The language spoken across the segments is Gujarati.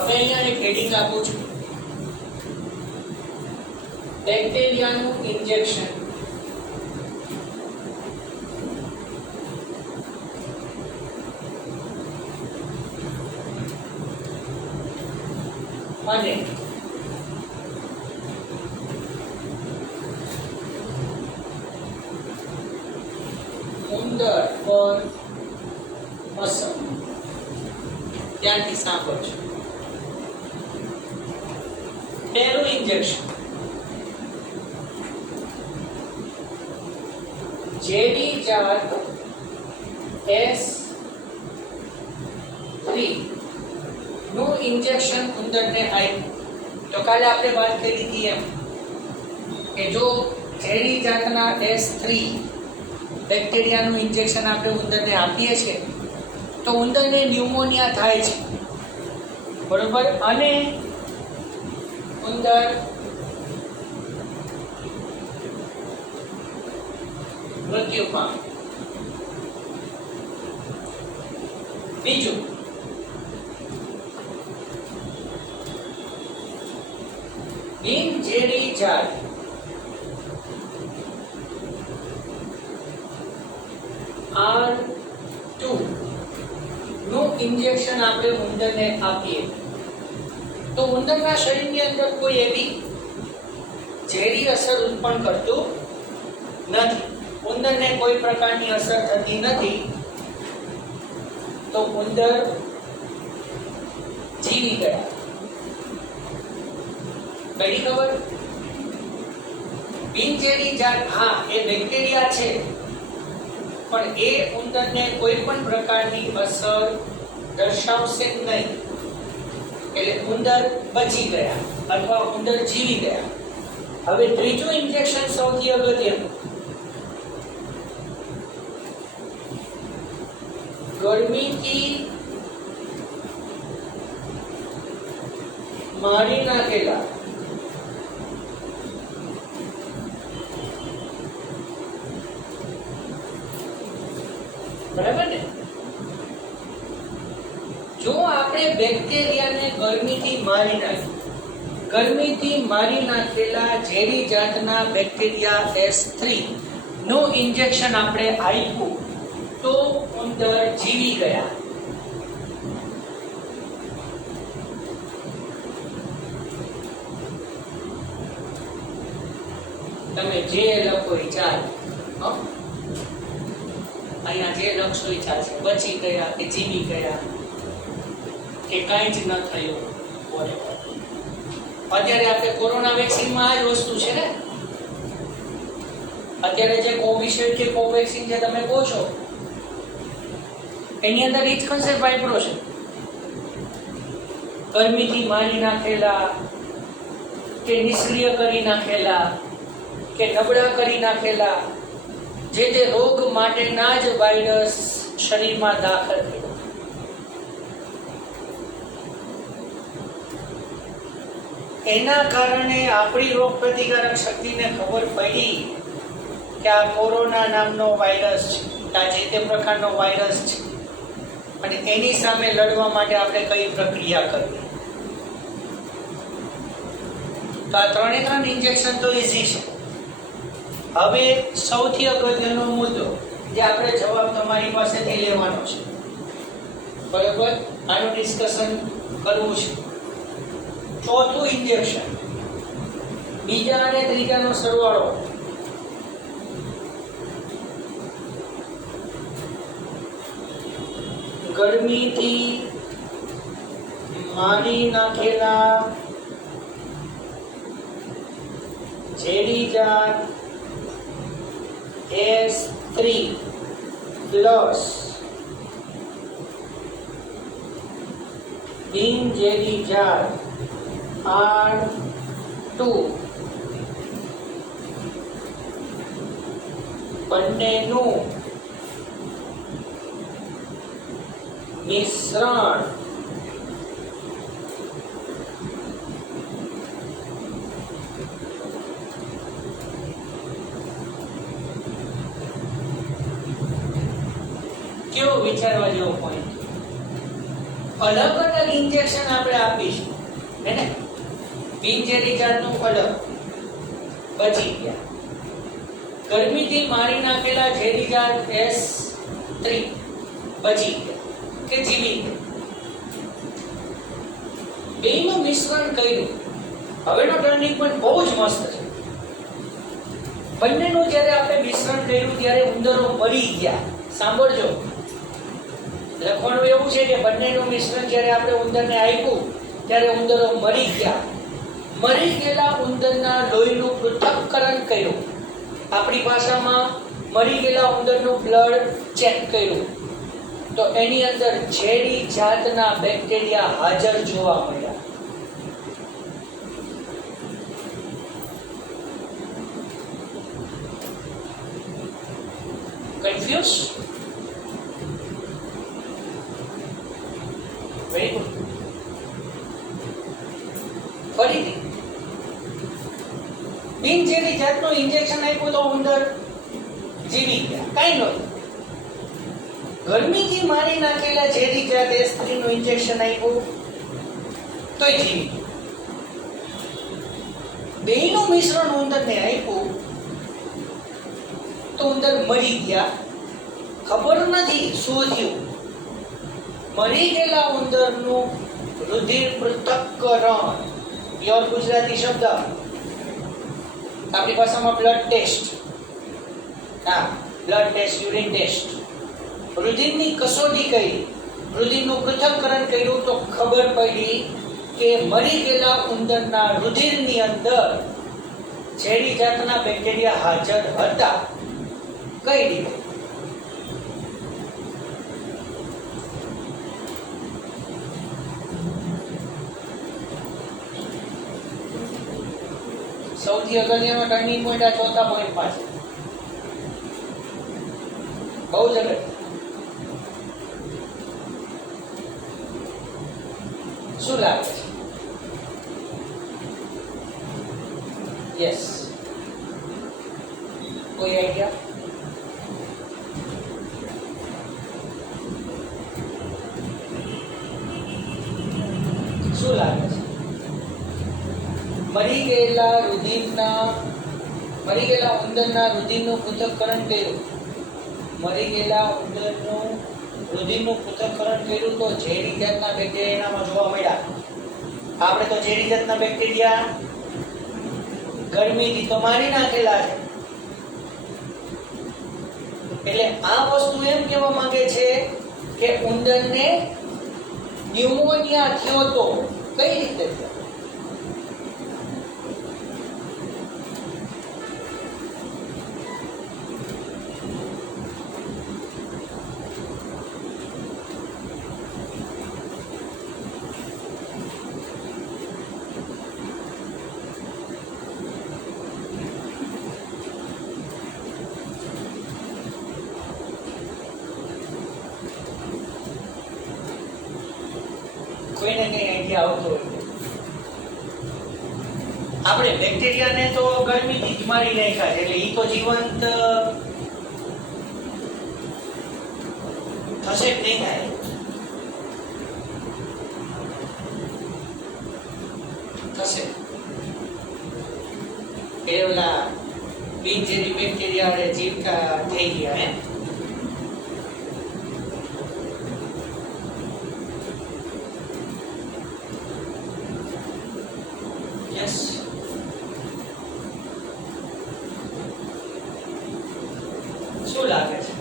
હવે અહીંયા એક હેડિંગ આપું છું, બેક્ટેરિયાનું ઇન્જેક્શન. અને ઉંદર પર અસર. ધ્યાનથી સાંભળજો. પહેલું ઇન્જેક્શન ઝેરી જાત S3 નું ઇન્જેક્શન ઉંદરને આપ્યું. તો કાલે આપણે વાત કરી હતી એમ કે જો ઝેરી જાતના S3 બેક્ટેરિયાનું ઇન્જેક્શન આપણે ઉંદરને આપીએ છીએ તો ઉંદરને ન્યુમોનિયા થાય છે, બરોબર, અને ઉંદર મૃત્યુ પામે. બીજું, બિનઝેરી જાત R2 નું ઇન્જેક્શન આપણે ઉંદરને આપીએ તો ઉંદરના શરીરની અંદર કોઈ એવી ઝેરી અસર ઉત્પન્ન કરતું નથી, ઉંદરને કોઈ પ્રકારની અસર થતી નથી, તો ઉંદર જીવી ગયા. કઈ ખબર? બિનઝેરી જાત, હા એ બેક્ટેરિયા છે પણ એ ઉંદરને કોઈ પણ પ્રકારની અસર દર્શાવશે નહીં, એટલે ઉંદર બચી ગયા અથવા ઉંદર જીવી ગયા. હવે ત્રીજું ઇન્જેક્શન સૌથી અગત્યનું, ગરમીથી મારી નાખેલા બરાબર ને? જો આપણે બેક્ટેરિયાને ગરમીથી મારી નાખેલા ઝેરી જાતના બેક્ટેરિયા S3 નું ઇન્જેક્શન આપણે આપ્યું તો ઉંદર જીવી ગયા. તમે જે લખો એ ચાલે, અહીંયા જે લખશો એ ચાલશે. બચી ગયા કે જીવી ગયા કે કાંઈ જ ન થયું. અત્યારે આપણે કોરોના વેક્સિનમાં આ જ વસ્તુ છે ને. અત્યારે જે કોવિશિલ્ડ કે કોવેક્સિન જે તમે કહો છો એની અંદર એ જ કન્સેપ્ટ વાપરો છે. ગરમીથી મારી નાખેલા કે નિષ્ક્રિય કરી નાખેલા કે નબળા કરી નાખેલા જે તે રોગ માટેના જ વાયરસ શરીરમાં દાખલ થયો. એના કારણે આપણી રોગ પ્રતિકારક શક્તિને ખબર પડી કે આ કોરોના નામનો વાયરસ છે, આ જે તે પ્રકારનો વાયરસ છે, અને એની સામે લડવા માટે આપણે કઈ પ્રક્રિયા કરવી. તો આ ત્રણે ત્રણ ઇન્જેક્શન તો ઈઝી છે. હવે સૌથી અગત્યનો મુદ્દો જે આપણે જવાબ તમારી પાસેથી લેવાનો છે, બરાબર, આનું ડિસ્કશન કરવું છે. ચોથું ઇન્જેક્શન, બીજા અને ત્રીજાનો સરવાળો, ગરમીથી મારી નાખેલા ઝેરી જાત S3 પ્લસ બિનઝેરી જાત R2 બંનેનું મિશ્રણ કેવો વિચારવા જેવો પોઈન્ટ. અલગ અલગ ઇન્જેક્શન આપણે આપીશું, હે ને? બિનઝેરી જાતનું અલગ બચી ગયા. ગરમીથી મારી નાખેલા ઝેરી જાત S3 બચી ગયા કે જીવી ગયા. બેયનું મિશ્રણ કર્યું. હવેનો ટર્નિંગ પોઈન્ટ બહુ જ મસ્ત છે. બંનેનું જ્યારે આપણે મિશ્રણ કર્યું ત્યારે ઉંદરો મરી ગયા. સાંભળજો, લખવાનું એવું છે કે બંનેનું મિશ્રણ જ્યારે આપણે ઉંદરને આપ્યું ત્યારે ઉંદરો મરી ગયા. મરી ગયેલા ઉંદરના લોહીનું પૃથ્થકરણ કર્યું. આપણી ભાષામાં મરી ગયેલા ઉંદરનું બ્લડ ચેક કર્યું તો એની અંદર ઝેરી જાતના બેક્ટેરિયા હાજર જોવા મળ્યા. કન્ફ્યુઝ? Very good. ફરીથી બિનઝેરી જાતનું ઇન્જેક્શન આપ્યું તો ઉંદર જીવી ગયા, કાંઈ નહોતું. ગરમીથી મારી નાખેલા ઝેરી જાત S3 નું ઇન્જેક્શન આપ્યું તોય જીવી ગયું. બેયનું મિશ્રણ ઉંદરને આપ્યું તો ઉંદર મરી ગયા. ખબર નથી શું થયું. મરી ગયેલા ઉંદરનું રુધિર પૃથ્થકરણ, પ્યોર ગુજરાતી શબ્દ, આપણી ભાષામાં બ્લડ ટેસ્ટ. હા, બ્લડ ટેસ્ટ, યુરિન ટેસ્ટ. રુધિરની કસોટી કરી, રુધિરનું પૃથ્થકરણ કર્યું તો ખબર પડી કે મરી ગયેલા ઉંદરના રુધિરની અંદર ઝેરી જાતના બેક્ટેરિયા હાજર હતા. કઈ રીતે? સૌથી અગત્યનો ટર્નિંગ પોઈન્ટ આ ચોથા પોઈન્ટ પાસે બહુ જ અગત્ય. શું લાગે છે? યસ, કોઈ આઈડિયા? શું લાગે છે? મરી ગયેલા ઉંદરના રુધિરનું પૃથ્થકરણ કર્યું. મરી ગયેલા ઉંદરનું રુધિરનું પૃથ્થકરણ કર્યું તો ઝેરી જાતના બેક્ટેરિયા એનામાં જોવા મળ્યા. આપણે તો ઝેરી જાતના બેક્ટેરિયા ગરમીથી તો મારી નાખેલા છે. એટલે આ વસ્તુ એમ કહેવા માંગે છે કે ઉંદરને ન્યુમોનિયા થયો તો કઈ રીતે થયો? કોઈને કઈ આઈડિયા આવતો હોય? આપણે બેક્ટેરિયાને તો ગરમીથી જ મારી નાખ્યા છે, એટલે ઈ તો જીવંત થશે જ નહીં થાય. થશે એ ઓલા બિનઝેરી બેક્ટેરિયા જીવતા થઈ ગયા. હે, શું લાગે છે?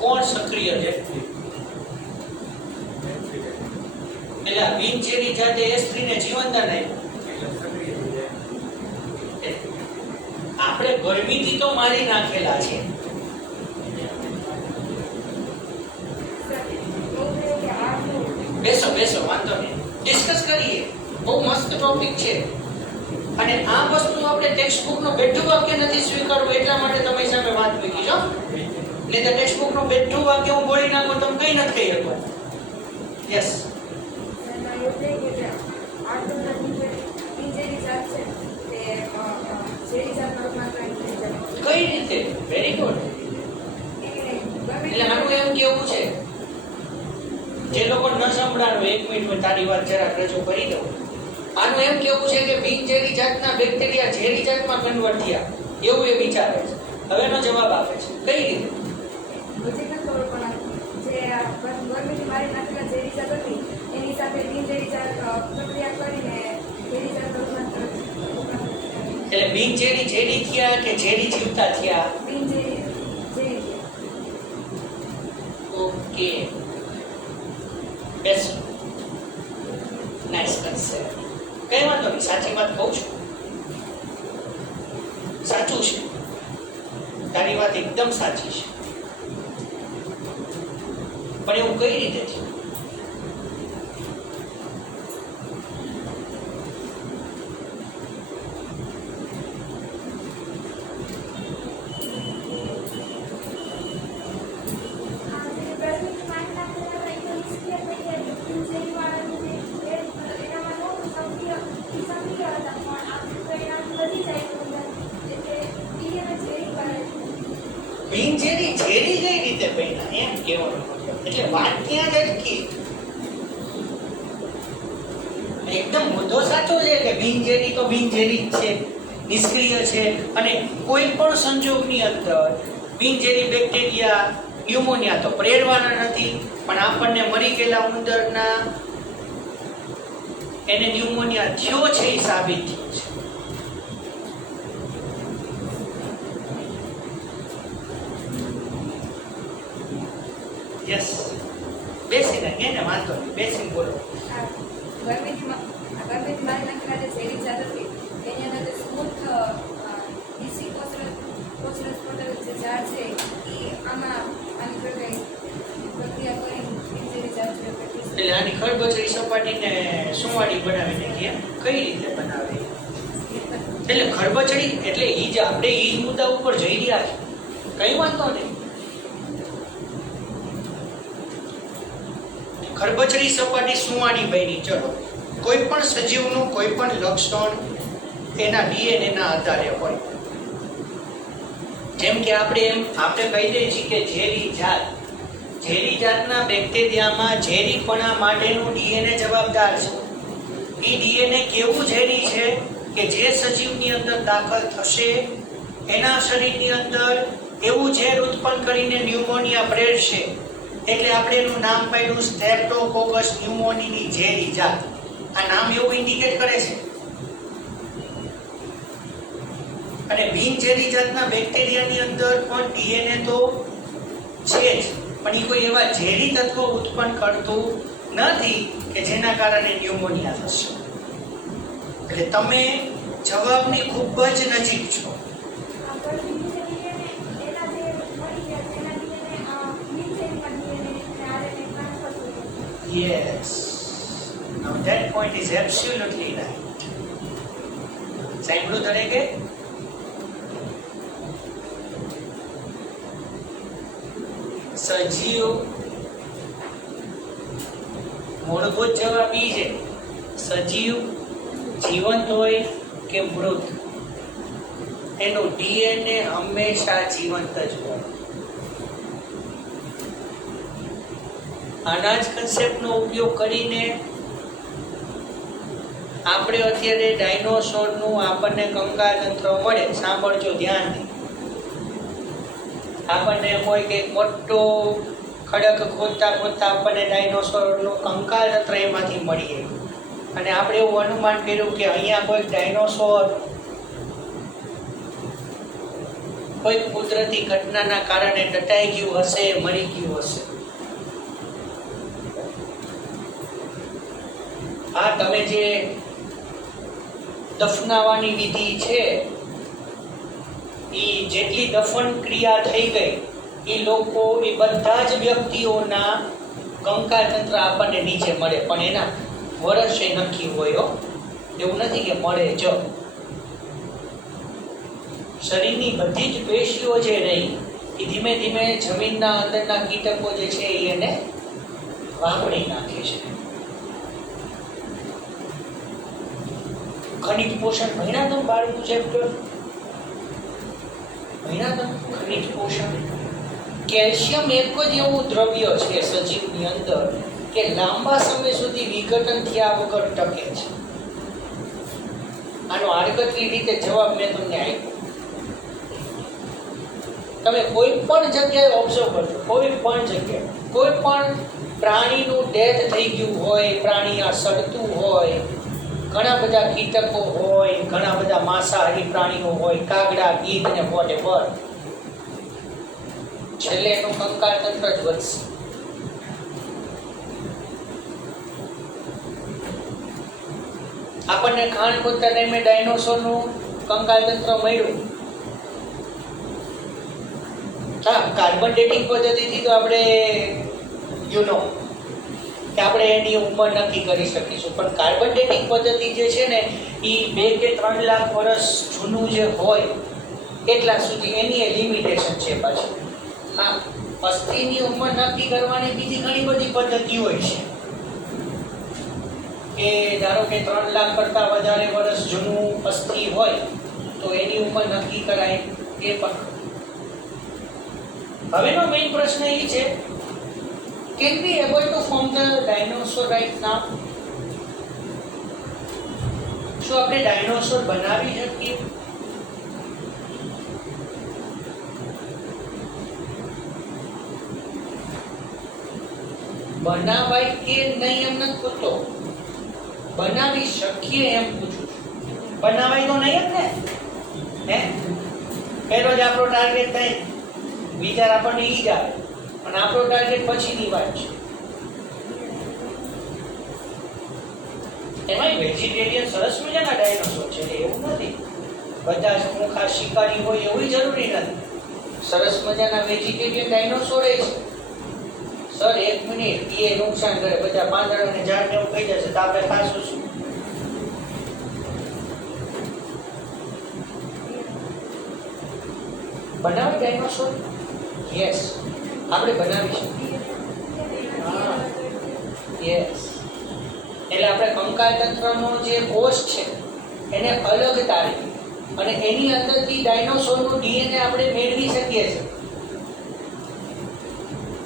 કોણ સક્રિય છે? એટલે બિનઝેરી જાતે S3 ને જીવનદાન આપ્યું. આપણે ગરમીથી તો મારી નાખેલા છે. બેસો બેસો, વાંધો નહીં, ડિસ્કસ કરીએ. બહુ મસ્ત ટોપિક છે અને આ વસ્તુ આપણે ટેક્સ્ટ બુક નો બેઠું વાક્ય નથી સ્વીકારવું એટલા માટે તમારી સામે વાત મૂકી છો. નહીં તો ટેક્સ્ટ બુક નું બેઠું વાક્ય હું બોલી નાખું તમે કઈ નથી કહી શકો. યસ, કઈ રીતે? Very good. એટલે આનું એમ કેવું છે, જે લોકો ન સંભળાણો 1 મિનિટ તારી વાત જરાક રજૂ કરી દઉં. આનું એમ કેવું છે કે બિનઝેરી જાતના બેક્ટેરિયા ઝેરી જાતમાં કન્વર્ટ થયા એવું એ વિચારે છે. હવે એનો જવાબ આપે છે કઈ રીતે? એટલે બિનઝેરી ઝેરી થયા કે ઝેરી જીવતા થયા? Okay, best, nice concept. કઈ વાંધો નહીં, સાચી વાત કહું છું, સાચું છે, તારી વાત એકદમ સાચી છે. પણ એવું કઈ રીતે છે? બિનઝેરી ઝેરી કઈ રીતે બન્યા એમ કહેવાનું મતલબ. એટલે વાત ત્યાં જ અટકી. એકદમ મુદ્દો સાચો છે કે બિનઝેરી તો બિનઝેરી જ છે, નિષ્ક્રિય છે, અને કોઈ પણ સંજોગની અંદર બિનઝેરી બેક્ટેરિયા ન્યુમોનિયા તો પ્રેરવાના નથી, પણ આપણને મરી ગયેલા ઉંદરના એને ન્યુમોનિયા થયો છે એ સાબિત થયું છે. યસ, બેસીને એને વાંધો નહીં, બેસીને બોલો. એટલે આની ખરબચડી સપાટીને સુંવાળી બનાવી નાખીએ. કઈ રીતે બનાવે? એટલે ખરબચડી એટલે ઈ જ આપણે ઈ મુદ્દા ઉપર જઈ રહ્યા છે, કઈ વાંધો નહીં. ખરબચડી સપાટી સુંવાળી બની. ચલો, કોઈ પણ સજીવનું કોઈ પણ લક્ષણ એના ડીએનએ ના આધારે હોય. જેમ કે આપણે કહી દઈએ છીએ કે ઝેરી જાતના બેક્ટેરિયામાં ઝેરીપણા માટેનું ડીએનએ જવાબદાર છે. એ ડીએનએ કેવું ઝેરી છે કે જે સજીવની અંદર દાખલ થશે એના શરીરની અંદર એવું ઝેર ઉત્પન્ન કરીને ન્યુમોનિયા પ્રેરશે. એટલે આપણે એનું નામ પાડ્યું સ્ટ્રેપ્ટોકોકસ ન્યુમોનીની ઝેરી જાત. આ નામ એવું ઇન્ડિકેટ કરે છે. અને બિનઝેરી જાતના બેક્ટેરિયાની અંદર પણ ડીએનએ તો છે જ, પણ એ કોઈ એવા ઝેરી તત્વો ઉત્પન્ન કરતું નથી કે જેના કારણે ન્યુમોનિયા થશે. એટલે તમે જવાબની ખૂબ જ નજીક છો. Yes. Now that point is absolutely right. સાંભળ્યું દરેકે? સજીવ મૂળભૂત જવાબ ઈ છે. સજીવ જીવંત હોય કે મૃત, એનું ડીએનએ હંમેશા જીવંત જ હોય. આના જ કન્સેપ્ટનો ઉપયોગ કરીને આપણે અત્યારે ડાયનોસોરનું આપણને કંકાલ તંત્ર મળે. સાંભળજો ધ્યાનથી. આપણને કોઈ કે મોટો ખડક ખોદતા આપણને ડાયનોસોરનું કંકાલ તંત્ર એમાંથી મળીએ, અને આપણે એવું અનુમાન કર્યું કે અહીંયા કોઈ ડાયનોસોર કોઈ કુદરતી ઘટનાના કારણે દટાઈ ગયું હશે, મરી ગયું હશે. આ તમે જે દફનાવાની વિધિ છે, એ જેટલી દફન ક્રિયા થઈ ગઈ, એ લોકો એ બધા જ વ્યક્તિઓના કંકાલ તંત્ર આપણને નીચે મળે, પણ એના વર્ષ એ નક્કી હોય. એવું નથી કે મળે જ. શરીરની બધી જ પેશીઓ જે રહી એ ધીમે ધીમે જમીનના અંદરના કીટકો જે છે એને વાપરી નાખે છે. ખનિજ પોષણ ભણ્યા તમે 12મું ચેપ્ટર ભણ્યા તમે ખનિજ પોષણ. કેલ્શિયમ એક જ એવું દ્રવ્ય છે સજીવની અંદર કે લાંબા સમય સુધી વિઘટન થયા વગર ટકે છે. આનો આડકતરી રીતે જવાબ મેં તમને આપ્યો. તમે કોઈ પણ જગ્યાએ ઓબ્ઝર્વ કરજો, કોઈ પણ જગ્યાએ કોઈ પણ પ્રાણીનું ડેથ થઈ ગયું હોય, પ્રાણી આ સડતું હોય, ઘણા બધા કીટકો હોય, ઘણા બધા માંસાહારી પ્રાણીઓ હોય, કાગડા, ગીધ ને વોટેવર, છેલ્લે એનું કંકાળ તંત્ર જ વધશે. આપણને ખાણ ખોદતા ટાઈમે ડાયનોસોરનું કંકાળ તંત્ર મળ્યું. હા, કાર્બન ડેટિંગ પદ્ધતિથી તો આપણે કે આપણે એની ઉંમર નક્કી કરી શકીશું, પણ કાર્બન ડેટિંગ પદ્ધતિ જે છે ને એ 2 કે 3 લાખ વર્ષ જૂનું જે હોય એટલા સુધી એની લિમિટેશન છે. પાછી હા, અસ્થિની ઉંમર નક્કી કરવાની બીજી ઘણી બધી પદ્ધતિઓ હોય છે કે ધારો કે 3 લાખ કરતા વધારે વર્ષ જૂનું અસ્થિ હોય તો એની ઉંમર નક્કી કરાય. એ પણ હવેનો મેઇન પ્રશ્ન એ છે, can we able to form the dinosaur right now? શું આપણે ડાયનોસોર બનાવી શકીએ? બનાવાય કે નહીં એમ નથી પૂછતો, બનાવી શકીએ એમ પૂછું છું. બનાવાય તો નહીં જ ને? પહેલો જ આપણો ટાર્ગેટ થાય, વિચાર આપણને ઈ જ આવે, અને આપણો ટાર્ગેટ પછીની વાત છે. એમાં વેજીટેરિયન સરસ મજાના ડાયનોસોર છે, એવું નથી બધા જ મુખા શિકારી હોય એવું જરૂરી નથી. સરસ મજાના વેજીટેરિયન ડાયનોસોર છે. સર 1 મિનિટ, એ નુકસાન કરે, બધા પાંદડા અને ઝાડ ને એવું થઈ જશે તો આપણે ખાશું શું? બનાવે ડાયનોસોર? યસ, આપણે બનાવી શકીએ. હા, યસ. એટલે આપણે કંકાળ તંત્રનો જે કોષ છે એને અલગ તારી અને એની અંદરથી ડાયનોસોરનું ડીએનએ આપણે મેળવી શકીએ છીએ.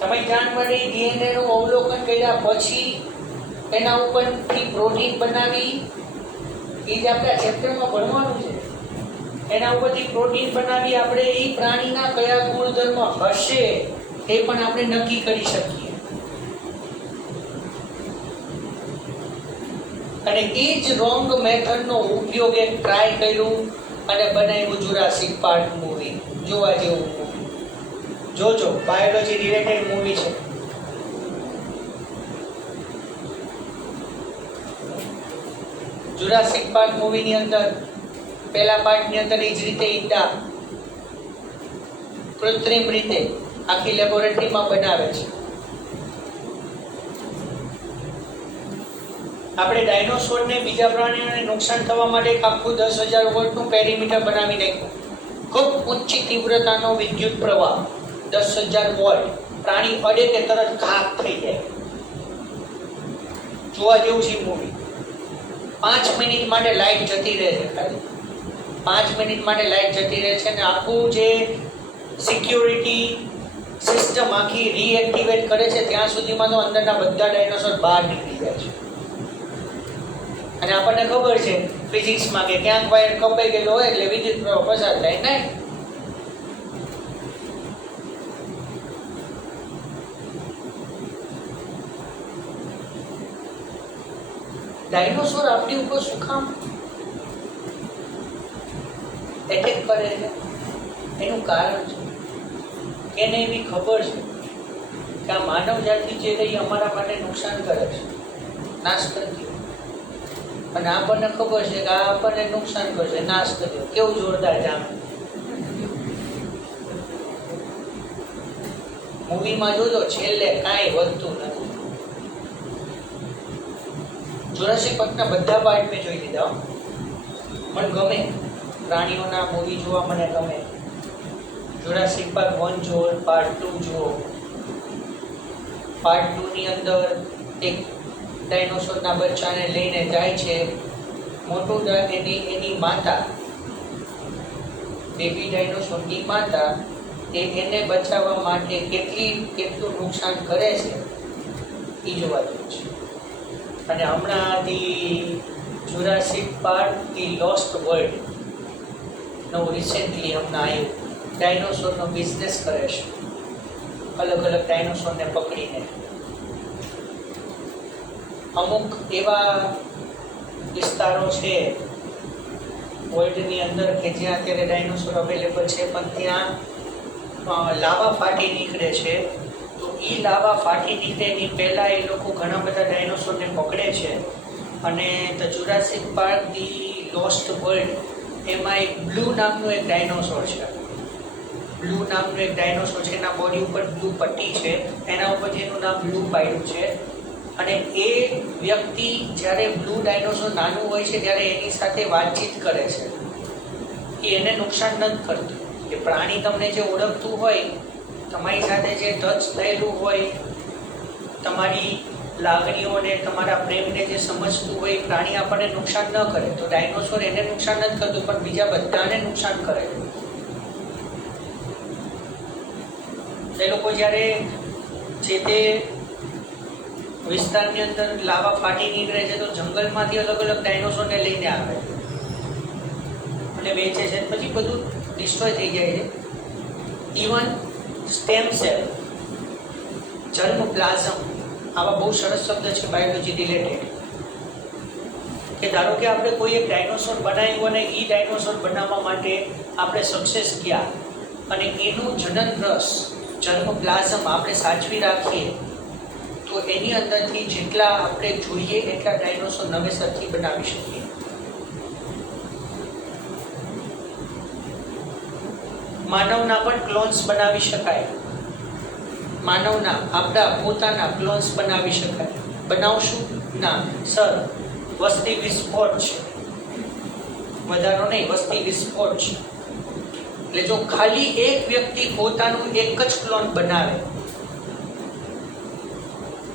તમે જાણ મળી ડીએનએ નું અવલોકન કર્યા પછી એના ઉપરથી પ્રોટીન બનાવી, એ જે આપણા ચેપ્ટરમાં ભણવાનું છે, એના ઉપરથી પ્રોટીન બનાવી આપણે એ પ્રાણીના કયા ગુણધર્મ હશે તે પણ આપણે નક્કી કરી શકીએ. અને એ જ રોંગ મેથડનો ઉપયોગ એક ટ્રાય કર્યું અને બનાવ્યું જુરાસિક પાર્ક મૂવી. જોવા જેવું મૂવી, જોજો, બાયોલોજી રિલેટેડ મૂવી છે. જુરાસિક પાર્ક મૂવીની અંદર પહેલા પાર્ટની અંદર એ જ રીતે ઈંડા કૃત્રિમ રીતે આખી લેબોરેટરીમાં બનાવે છે. આપણે ડાયનોસોરને બીજા પ્રાણીઓને નુકસાન થવા માટે એક આખું 10,000 વોલ્ટનું પેરીમીટર બનાવી નાખ્યું. ખૂબ ઊંચી તીવ્રતાનો વિદ્યુત પ્રવાહ, 10,000 વોલ્ટ. પ્રાણી અડે કે તરત ઘાત થઈ જાય. જોવા જેવું છે મૂવી. 5 મિનિટ માટે લાઈટ જતી રહે છે, ખાલી 5 મિનિટ માટે લાઈટ જતી રહે છે અને આખું જે સિક્યોરિટી સિસ્ટમ આખી રીએક્ટિવેટ કરે છે ત્યાં સુધીમાં તો અંદરના બધા ડાયનોસોર બહાર નીકળી જાય છે. અને આપણને ખબર છે ફિઝિક્સમાં કે ક્યાંક વાયર કપાઈ ગયેલો હોય એટલે વિદ્યુત પ્રવાહ પસાર થાય નહીં. ડાયનોસોર આપણી ઉપર શું કામ એટેક કરે છે? એનું કારણ છે એને એવી ખબર છે કે આ માનવ જાતિ જે રહી અમારા માટે નુકસાન કરે છે, નાશ કરતી. અને આપણને ખબર છે કે આ આપણને નુકસાન કરશે, નાશ કર્યો. કેવું જોરદાર જામે. મૂવીમાં જોજો છેલ્લે કાંઈ વધતું નથી. જુરાસિક પાર્કના બધા પાર્ટ મેં જોઈ લીધા. મને ગમે પ્રાણીઓના મૂવી જોવા, મને ગમે. જુરાસિક પાર્ક 1 જુઓ, પાર્ટ 2 જુઓ. પાર્ટ 2 ની અંદર એક ડાયનોસોરના બચ્ચાને લઈને જાય છે મોટું એની માતા, બેબી ડાયનોસોરની માતા એને બચાવવા માટે કેટલું નુકસાન કરે છે એ જોવા જેવું છે. અને હમણાં Jurassic park the lost world નવું રિસેન્ટલી હમણાં આવ્યું. ડાયનોસોરનો બિઝનેસ કરે છે, અલગ અલગ ડાયનોસોરને પકડીને. અમુક એવા વિસ્તારો છે વર્લ્ડની અંદર કે જ્યાં અત્યારે ડાયનોસોર અવેલેબલ છે, પણ ત્યાં લાવા ફાટી નીકળે છે. તો એ લાવા ફાટી નીકળે એની પહેલા એ લોકો ઘણા બધા ડાયનોસોરને પકડે છે. અને the Jurassic park the lost world એમાં એક બ્લુ નામનું એક ડાયનોસોર છે. બ્લુ નામનું એક ડાયનોસોર છે, એના બોડી ઉપર બ્લુ પટ્ટી છે, એના ઉપર એનું નામ બ્લુ પાડ્યું છે. અને એ વ્યક્તિ જ્યારે બ્લુ ડાયનોસોર નાનું હોય છે ત્યારે એની સાથે વાતચીત કરે છે. એ એને નુકસાન નથી કરતું. કે પ્રાણી તમને જે ઓળખતું હોય, તમારી સાથે જે ટચ થયેલું હોય, તમારી લાગણીઓને, તમારા પ્રેમને જે સમજતું હોય, પ્રાણી આપણને નુકસાન ન કરે. તો ડાયનોસોર એને નુકસાન નથી કરતું, પણ બીજા બધાને નુકસાન કરે. એ લોકો જ્યારે જે તે વિસ્તારની અંદર લાવા ફાટી નીકળે છે તો જંગલમાંથી અલગ અલગ ડાયનોસોરને લઈને આવે અને વેચે છે. પછી બધું ડિસ્ટ્રોય થઈ જાય છે. ઇવન સ્ટેમ સેલ, જર્મ પ્લાઝમ, આવા બહુ સરસ શબ્દ છે બાયોલોજી રિલેટેડ. કે ધારો કે આપણે કોઈ એક ડાયનોસોર બનાવ્યું અને એ ડાયનોસોર બનાવવા માટે આપણે સક્સેસ ગયા અને એનું જનન રસ, જર્મ પ્લાઝમ આપણે સાચવી રાખીએ તો એની અંદરથી જેટલા આપણે જોઈએ એટલા ડાયનોસોર નવેસરથી બનાવી શકીએ. માનવના પણ ક્લોન્સ બનાવી શકાય. માનવના આપણા પોતાના ક્લોન્સ બનાવી શકાય. બનાવશું? ના સર, વસ્તી વિસ્ફોટ છે. વધારો નહીં, વસ્તી વિસ્ફોટ છે. એટલે જો ખાલી એક વ્યક્તિ પોતાનું એક જ ક્લોન બનાવે,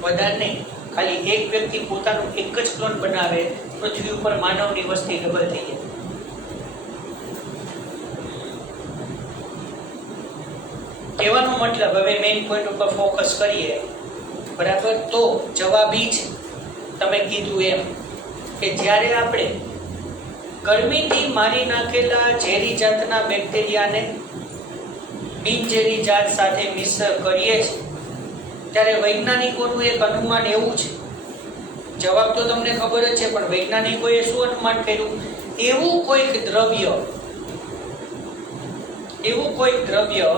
વધારે નહીં, ખાલી એક વ્યક્તિ પોતાનું એક જ ક્લોન બનાવે, પૃથ્વી ઉપર માનવની વસ્તી ડબલ થઈ જાય. કહેવાનો મતલબ, હવે મેઇન પોઈન્ટ ઉપર ફોકસ કરીએ, બરાબર? તો જવાબ ઈ છે, તમે કીધું એમ, કે જ્યારે આપણે ગરમીથી મારી નાખેલા ઝેરી જાતના બેક્ટેરિયાને બિનઝેરી જાત સાથે મિશ્ર કરીએ છીએ ત્યારે વૈજ્ઞાનિકોનું એક અનુમાન એવું છે, જવાબ તો તમને ખબર જ છે, પણ વૈજ્ઞાનિકોએ શું અનુમાન કર્યું? એવું કોઈક દ્રવ્ય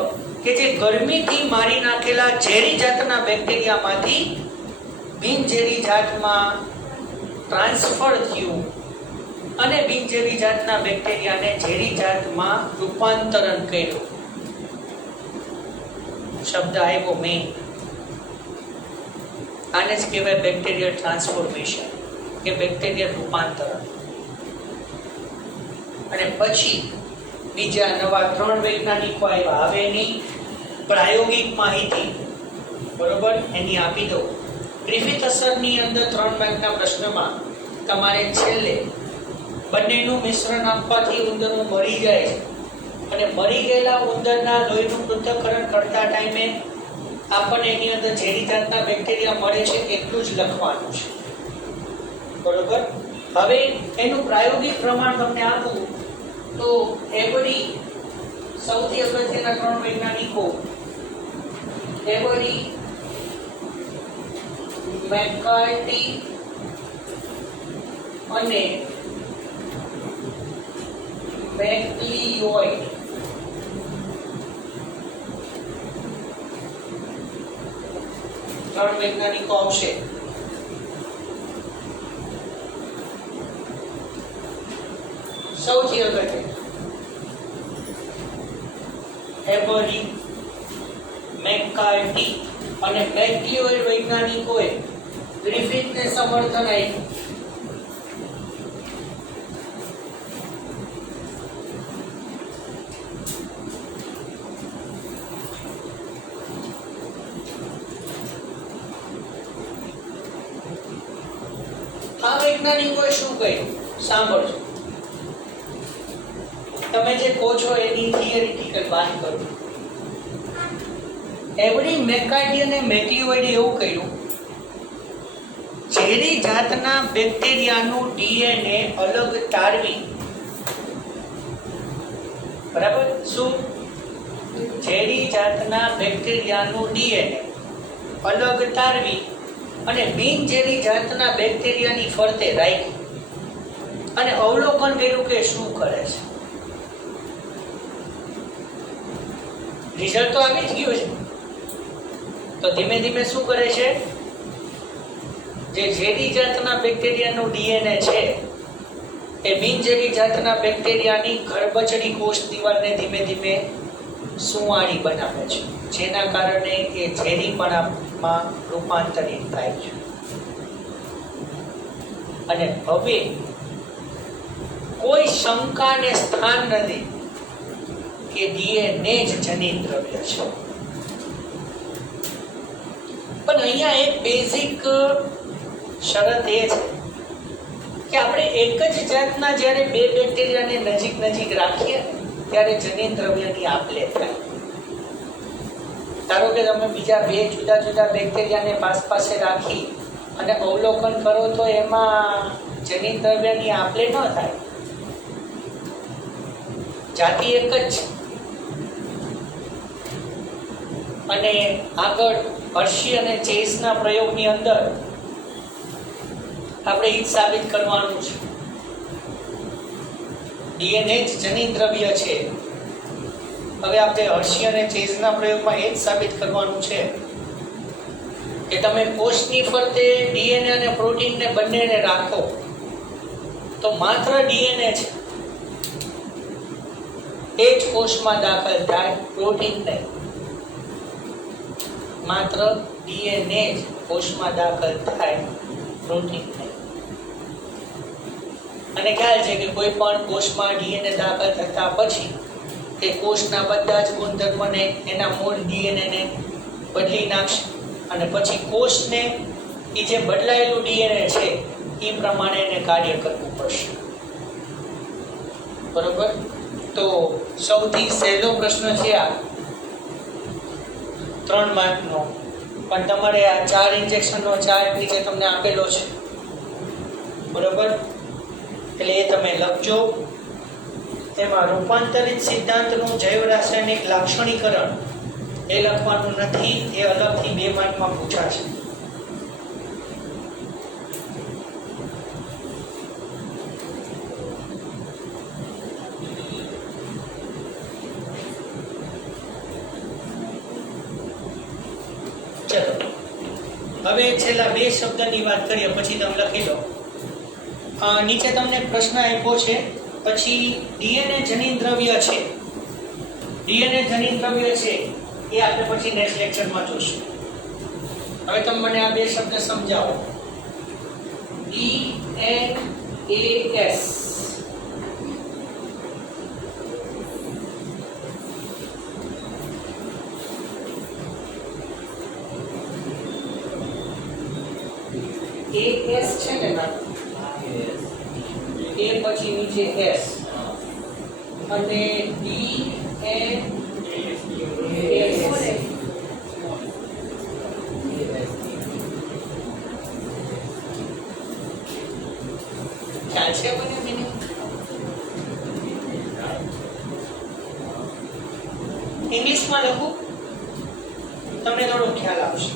કે જે ગરમીથી મારી નાખેલા ઝેરી જાતના બેક્ટેરિયામાંથી બિનઝેરી જાતમાં ટ્રાન્સફર થયું અને બિનઝેરી જાતના બેક્ટેરિયાને ઝેરી જાતમાં રૂપાંતરણ કર્યું. શબ્દ આવ્યો મેઇન. આને જ કહેવાય બેક્ટેરિયલ ટ્રાન્સફોર્મેશન કે બેક્ટેરિયલ રૂપાંતરણ. અને પછી બીજા નવા 3 વૈજ્ઞાનિકો આવ્યા. હવે એની પ્રાયોગિક માહિતી, બરોબર, એની આપી દો. ગ્રિફિથ અસરની અંદર 3 માર્કના પ્રશ્નમાં તમારે છેલ્લે બંનેનું મિશ્રણ આપવાથી ઉંદરો મરી જાય છે અને મરી ગયેલા ઉંદરના લોહીનું પૃથ્થકરણ કરતા ટાઈમે આપણને એની અંદર ઝેરી જાતના બેક્ટેરિયા મળે છે એટલું જ લખવાનું છે, બરોબર? હવે એનું પ્રાયોગિક પ્રમાણ તમને આપું તો એવરી સૌથી અગત્યના 3 વૈજ્ઞાનિકો, એવરી, મેકકાર્ટી અને મેકલિયોઇડ, ત્રણ વૈજ્ઞાનિકો આવશે. સૌથી અગત્ય એવરી, મેકકાર્ટી અને મેકલિયોઇડ વૈજ્ઞાનિકોએ ગ્રિફિથને સમર્થન આપ્યું. આ વૈજ્ઞાનિકોએ શું કહ્યું? સાંભળજો, તમે જે કહો છો એની થિયરિટિકલ વાત કરો. એવરી મેકાર્ડી અને મેક્લિઓઇડે એવું કહ્યું, ઝેરી જાતના બેક્ટેરિયાનું ડીએનએ અલગ તારવી, બરાબર? શું? ઝેરી જાતના બેક્ટેરિયાનું ડીએનએ અલગ તારવી અને બિનઝેરી જાતના બેક્ટેરિયાની ફરતે રાખી અને અવલોકન કર્યું કે શું કરે છે. રિઝલ્ટ તો આવી જ ગયું છે. તો ધીમે ધીમે શું કરે છે, જે ઝેરી જાતના બેક્ટેરિયાનું ડીએનએ છે એ બિનઝેરી જાતના બેક્ટેરિયાની ગર્ભચડી કોષ દિવાલને ધીમે ધીમે સુંવાળી બનાવે છે, જેના કારણે એ ઝેરીપણામાં રૂપાંતરિત થાય છે. અને હવે કોઈ શંકાને સ્થાન નથી કે ડીએનએ જ જનીન દ્રવ્ય છે. પણ અહીંયા એક બેઝિક શરત એ છે કે આપણે એક જ જાતના જ્યારે બે બેક્ટેરિયાને નજીક નજીક રાખીએ ત્યારે જનીન દ્રવ્યની આપ-લે થાય. ધારો કે તમે બીજા બે જુદા જુદા બેક્ટેરિયાને પાસે રાખી અને અવલોકન કરો તો એમાં જનીન દ્રવ્યની આપ-લે ન થાય. જાતિ એક જ છે. અને આગળ હર્શી અને ચેઝના પ્રયોગની અંદર આપણે એ જ સાબિત કરવાનું છે, ડીએનએ જ જનીન દ્રવ્ય છે. હવે આપણે હર્શી અને ચેઝના પ્રયોગમાં એ જ સાબિત કરવાનું છે કે તમે કોષની ફરતે ડીએનએ અને પ્રોટીનને બંનેને રાખો તો માત્ર ડીએનએ છે એ જ કોષમાં દાખલ થાય, પ્રોટીન નહીં. માત્ર ડીએનએ જ કોષમાં દાખલ થાય, પ્રોટીન નહીં. અને ખ્યાલ છે કે કોઈ પણ કોષમાં ડીએનએ દાખલ થતા પછી તે કોષના બધા જ ગુણધર્મને એના મૂળ ડીએનએને બદલી નાખશે અને પછી કોષને એ જે બદલાયેલું ડીએનએ છે એ પ્રમાણે એને કાર્ય કરવું પડશે. બરોબર? તો સૌથી સહેલો પ્રશ્ન છે આ 3 માર્કનો, પણ તમારે આ 4 ઇન્જેક્શનનો ચાર્ટ નીચે તમને આપેલો છે. બરોબર? એટલે એ તમે લખજો. તેમાં રૂપાંતરિત સિદ્ધાંતનું જૈવ રાસાયણિક લાક્ષણિકરણ એ લખવાનું નથી, એ અલગથી 2 માર્કમાં પૂછાશે. ચલો હવે છેલ્લા 2 શબ્દની વાત કરીએ પછી તમે લખી લો. નીચે તમને પ્રશ્ન આપ્યો છે, પછી ડીએનએ જનીન દ્રવ્ય છે, ડીએનએ જનીન દ્રવ્ય છે એ આપણે પછી નેક્સ્ટ લેક્ચરમાં જોશું. હવે તમે મને આ 2 શબ્દ સમજાવો. DNAS AS છે ને ના, એ પછી નીચે S અને DNAS ખ્યાલ છે મને મિનિંગ? ઇંગ્લિશમાં લખું તમને થોડો ખ્યાલ આવશે.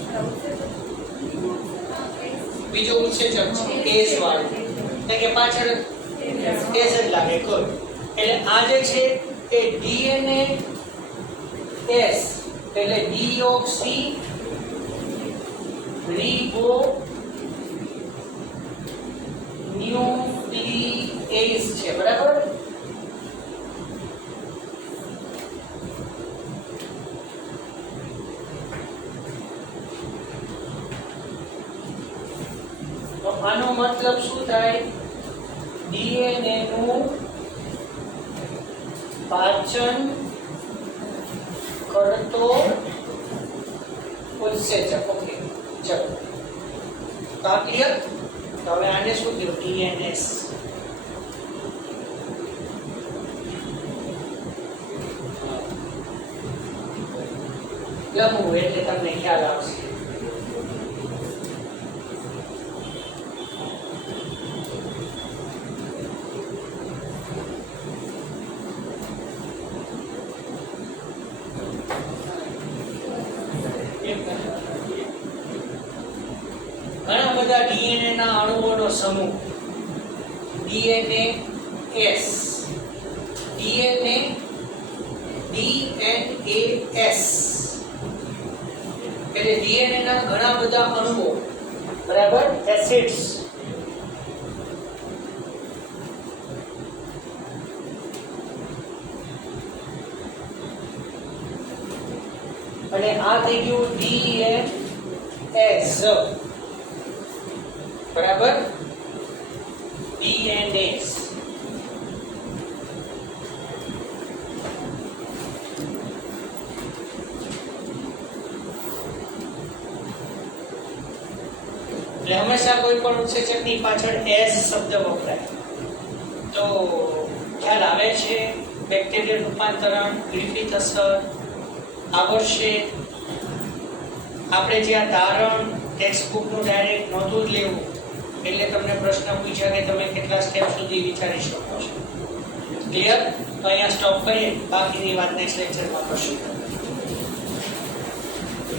બીજો ઉત્સેચક છે એસ વાળું, એટલે કે પાછળ એસ જ લાગે. ગુડ. એટલે આ જે છે એ ડીએનએ એસ એટલે ડીઓક્સી રિબો ન્યુક્લિએઝ છે. બરાબર? તો આનો મતલબ શું થાય? ડીએનએ નું પાચન કરતો ઉત્સેચક. ઓકે, ચલો તો આ ક્લિયર. તો હવે આને શું થયું? ડીએનએસ. લખવું એટલે તમને ખ્યાલ આવશે. ઘણા બધા ડીએનએ ના અણુઓનો સમૂહ ડીએનએ એસ ડીએનએ ડીએનએએસ એટલે ડીએનએ ના ઘણા બધા અણુઓ બરાબર એસિડ્સ અને આ થઈ ગયું ડીએનએસ બરાબર ડીએનએસ એટલે હંમેશા કોઈ પણ ઉત્સેચકની પાછળ એસ શબ્દ વપરાય તો ખ્યાલ આવે છે. બેક્ટેરિયલ રૂપાંતરણ, ગ્રિફિથ અસર, આવશ્યક આપણે જે આ તારણ ટેક્સ્ટ બુકનું ડાયરેક્ટ નોંધું જ લેવું એટલે તમને પ્રશ્ન પૂછ્યા કે તમે કેટલા સ્ટેપ સુધી વિચારી શકો છો. ક્લિયર? તો અહીંયા સ્ટોપ કરીએ, બાકીની વાત નેક્સ્ટ લેક્ચરમાં કરશું.